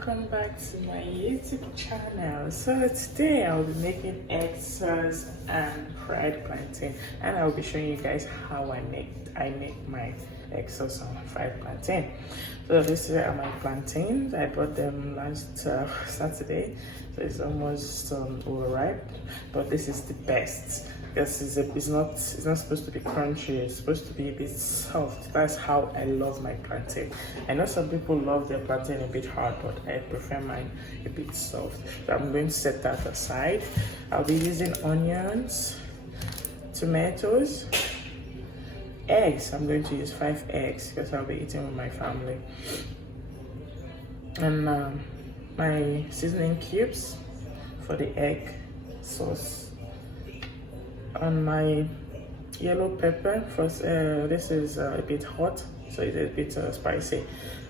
welcome back to my YouTube channel. So today I'll be making egg sauce and fried plantain, and I'll be showing you guys how I make my egg sauce and fried plantain. So this are my plantains. I bought them last Saturday, so it's almost overripe, but this is the best because it's not supposed to be crunchy. It's supposed to be a bit soft. That's how I love my plantain. I know some people love their plantain a bit hard, but I prefer mine a bit soft. So I'm going to set that aside. I'll be using onions, tomatoes, eggs. I'm going to use 5 eggs because I'll be eating with my family, and my seasoning cubes for the egg sauce. On my yellow pepper, first, this is a bit hot, so it's a bit spicy,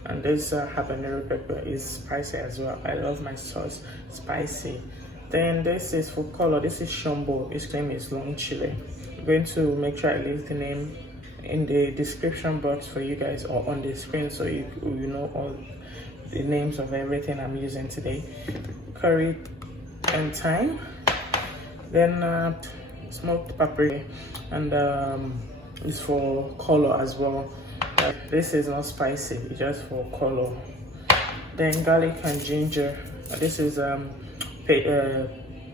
and this habanero pepper is spicy as well. I love my sauce spicy. Then this is for color. This is shombo. Its name is long chili. I'm going to make sure I leave the name in the description box for you guys, or on the screen, so you know all the names of everything I'm using today. Curry and thyme. Then smoked paprika, and it's for color as well. This is not spicy, it's just for color. Then garlic and ginger. This is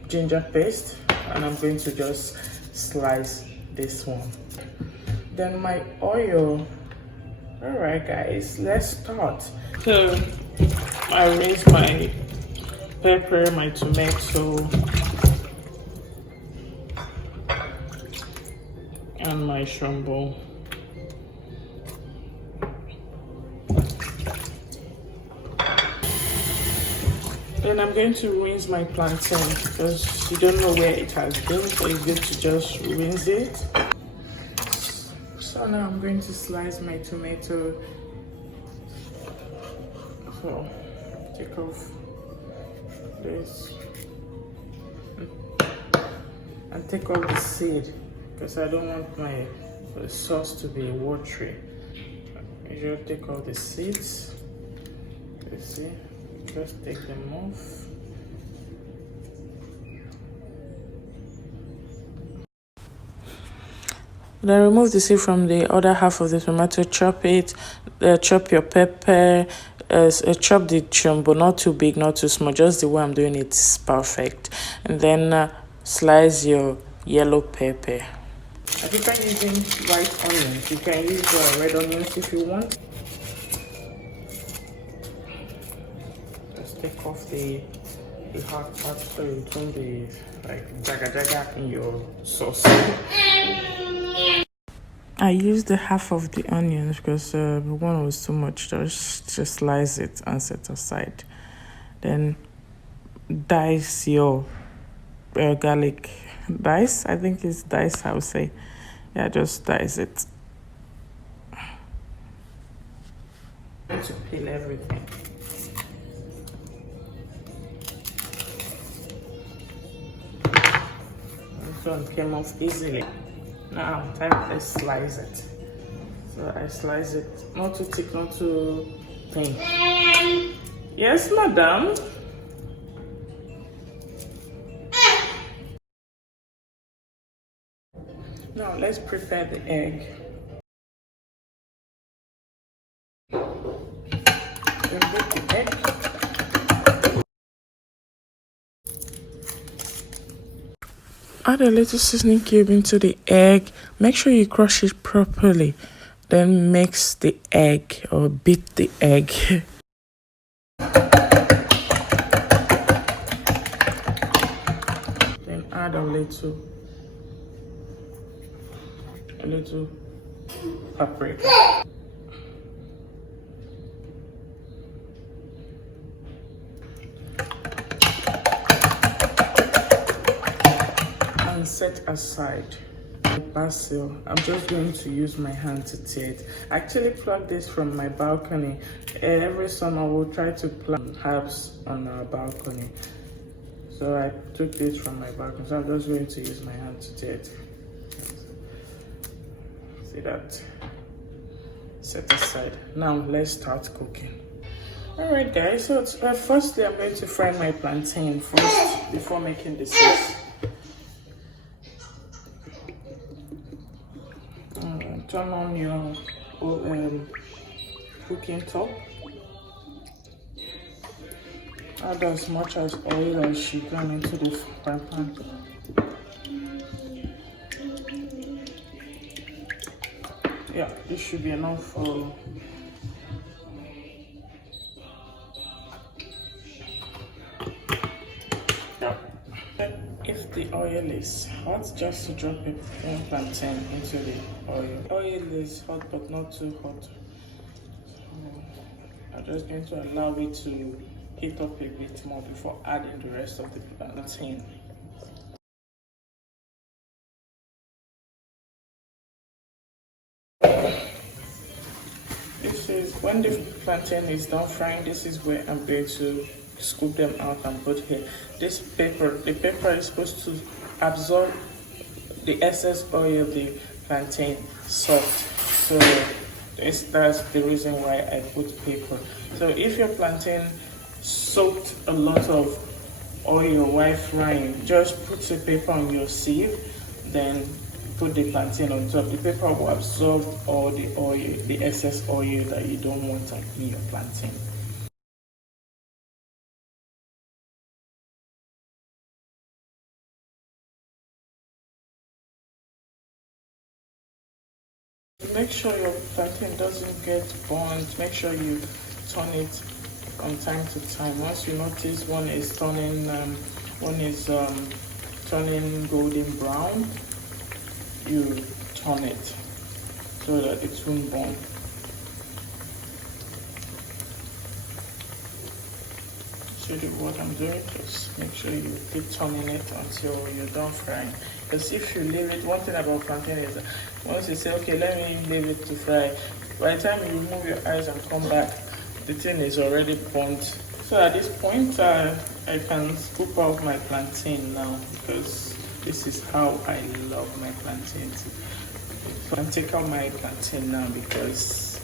ginger paste, and I'm going to just slice this one. Then my oil. All right guys, let's start. So I raise my pepper, my tomato, and my shombo. Then I'm going to rinse my plantain because you don't know where it has been, so it's good to just rinse it. So now I'm going to slice my tomato. So take off this and take off the seed, because I don't want my sauce to be watery. You just take all the seeds. You see, just take them off. Then remove the seed from the other half of the tomato. Chop it. Chop your pepper. Chop the chombo, not too big, not too small. Just the way I'm doing it is perfect. And then slice your yellow pepper. I prefer using white onions. You can use red onions if you want. Just take off the hard part so you don't be like jaga in your sauce. I used the half of the onions because one was too much. Just slice it and set aside. Then dice your garlic. Dice, I think it's dice, I would say. Yeah, just dice it. To peel everything. This one came off easily. Now, time to slice it. So I slice it, not too thick, not too thin. Yes, madam. Now let's prepare the egg. Remove the egg. Add a little seasoning cube into the egg. Make sure you crush it properly. Then mix the egg or beat the egg. Then add a little paprika. And set aside basil. I'm just going to use my hand to tear it. I actually plucked this from my balcony. Every summer we'll try to plant herbs on our balcony. So I took this from my balcony. So I'm just going to use my hand to tear it. See that? Set aside. Now let's start cooking. Alright guys, so firstly I'm going to fry my plantain first before making the sauce. Turn on your cooking top. Add as much as oil as you can into the fry pan. Yeah, this should be enough for if the oil is hot, just to drop one plantain into the oil. Oil is hot but not too hot. So I'm just going to allow it to heat up a bit more before adding the rest of the plantain. This is when the plantain is done frying. This is where I'm going to scoop them out and put here. The paper is supposed to absorb the excess oil of the plantain soft. So that's the reason why I put paper. So if your plantain soaked a lot of oil while frying, just put the paper on your sieve, then put the plantain on top. The paper will absorb all the oil, the excess oil that you don't want in your plantain. Make sure your plantain doesn't get burnt. Make sure you turn it from time to time. Once you notice one is turning golden brown, you turn it so that it won't burn. See what I'm doing? Just make sure you keep turning it until you're done frying. Because if you leave it, one thing about plantain is that once you say, okay, let me leave it to fry, by the time you remove your eyes and come back, the thing is already burnt. So at this point, I can scoop out my plantain now, because this is how I love my plantain. So I can take out my plantain now because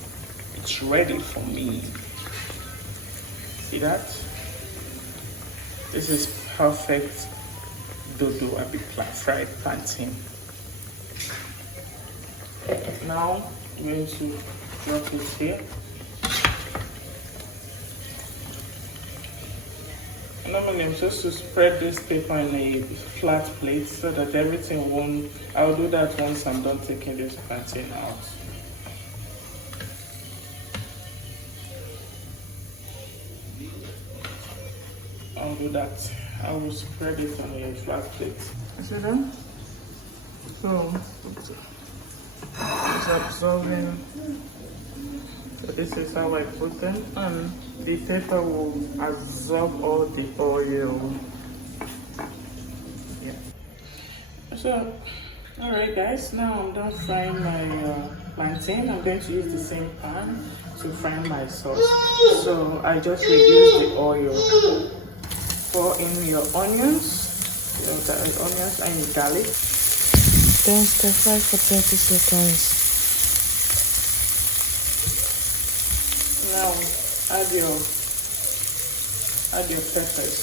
it's ready for me. See that? This is perfect dodo fried plantain. Now I'm going to drop it here. Normally I'm supposed to spread this paper in a flat plate so that everything won't. I'll do that once I'm done taking this plantain out. I'll do that. I will spread it on a flat plate. See that? So it's absorbing. So this is how I put them, and the paper will absorb all the oil. Yeah. So, alright guys, now I'm done frying my plantain. I'm going to use the same pan to fry my sauce. So I just reduced the oil. Pour in your onions, and your garlic. Then stir fry for 30 seconds. Now add your peppers.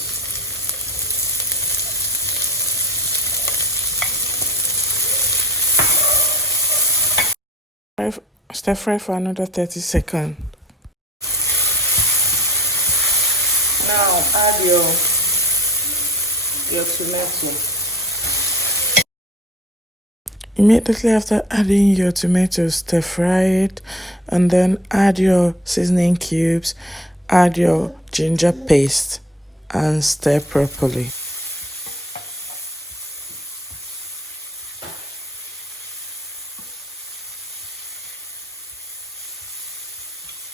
Stir fry for another 30 seconds. Now add your tomato. Immediately after adding your tomatoes, stir fry it, and then add your seasoning cubes, add your ginger paste, and stir properly.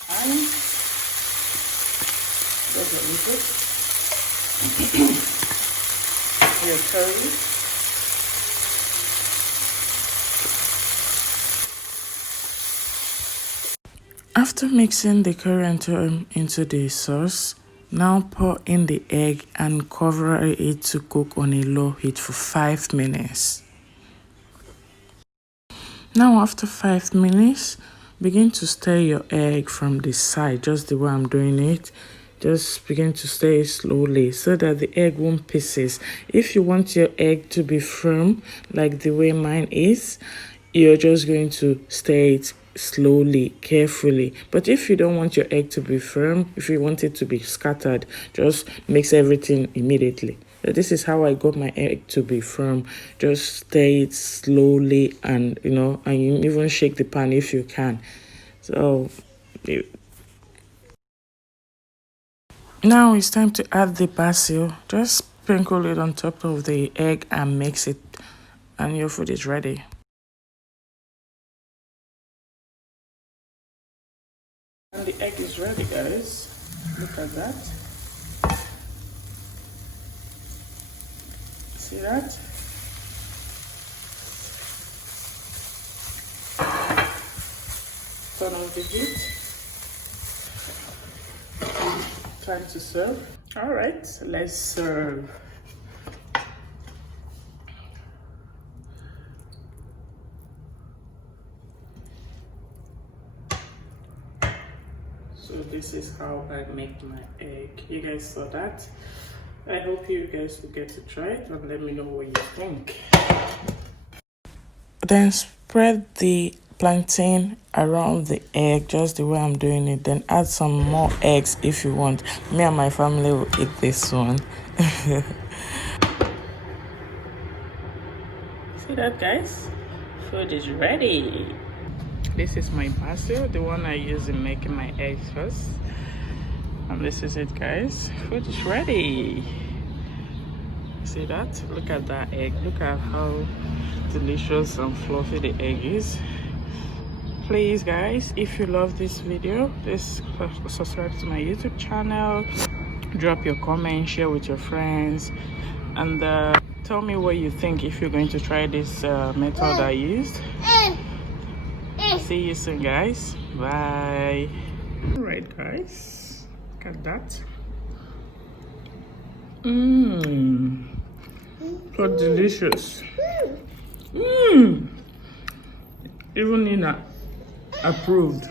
And just a little your curry. After mixing the curry into the sauce, now pour in the egg and cover it to cook on a low heat for 5 minutes. Now after 5 minutes, begin to stir your egg from the side, just the way I'm doing it. Just begin to stir it slowly so that the egg won't pieces. If you want your egg to be firm, like the way mine is, you're just going to stir it slowly, carefully. But if you don't want your egg to be firm, if you want it to be scattered, just mix everything immediately. So this is how I got my egg to be firm. Just stir it slowly, and and you even shake the pan if you can. So now it's time to add the basil. Just sprinkle it on top of the egg and mix it, and your food is ready. And the egg is ready, guys. Look at that. See that? Turn off the heat. Time to serve. All right, let's serve. So this is how I make my egg. You guys saw that. I hope you guys will get to try it and let me know what you think. Then spread the plantain around the egg just the way I'm doing it. Then add some more eggs if you want. Me and my family will eat this one. See that, guys? Food is ready. This is my basil, the one I use in making my eggs first. And this is it, guys. Food is ready. See that? Look at that egg. Look at how delicious and fluffy the egg is. Please, guys, if you love this video, please subscribe to my YouTube channel. Drop your comment, share with your friends, and tell me what you think if you're going to try this method I used. See you soon, guys. Bye. All right, guys, look at that. So delicious. Even Nina approved.